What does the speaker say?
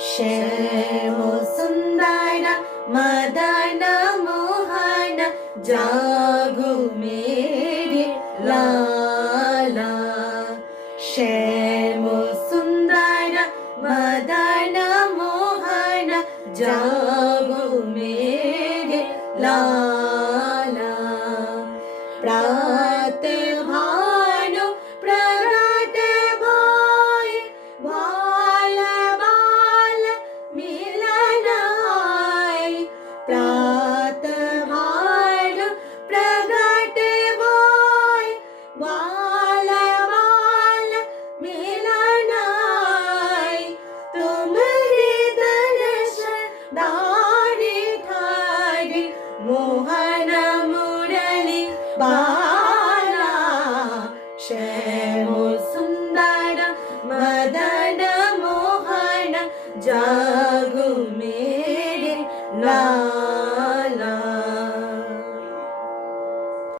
श्याम सुंदर मदन मोहन जागो मेरे लाला। श्याम सुंदर मदन मोहन जागो मेरे लाला। प्रात भानु प्रगट भय बाल बाल मिलन आय। प्रात भानु प्रगट भय बाल बाल मिलन आय। तुम्हारे दर्शन दारी ठारी मोहन मुरली बाला। श्याम सुंदर मदन मोहन जागो मेरे लाला।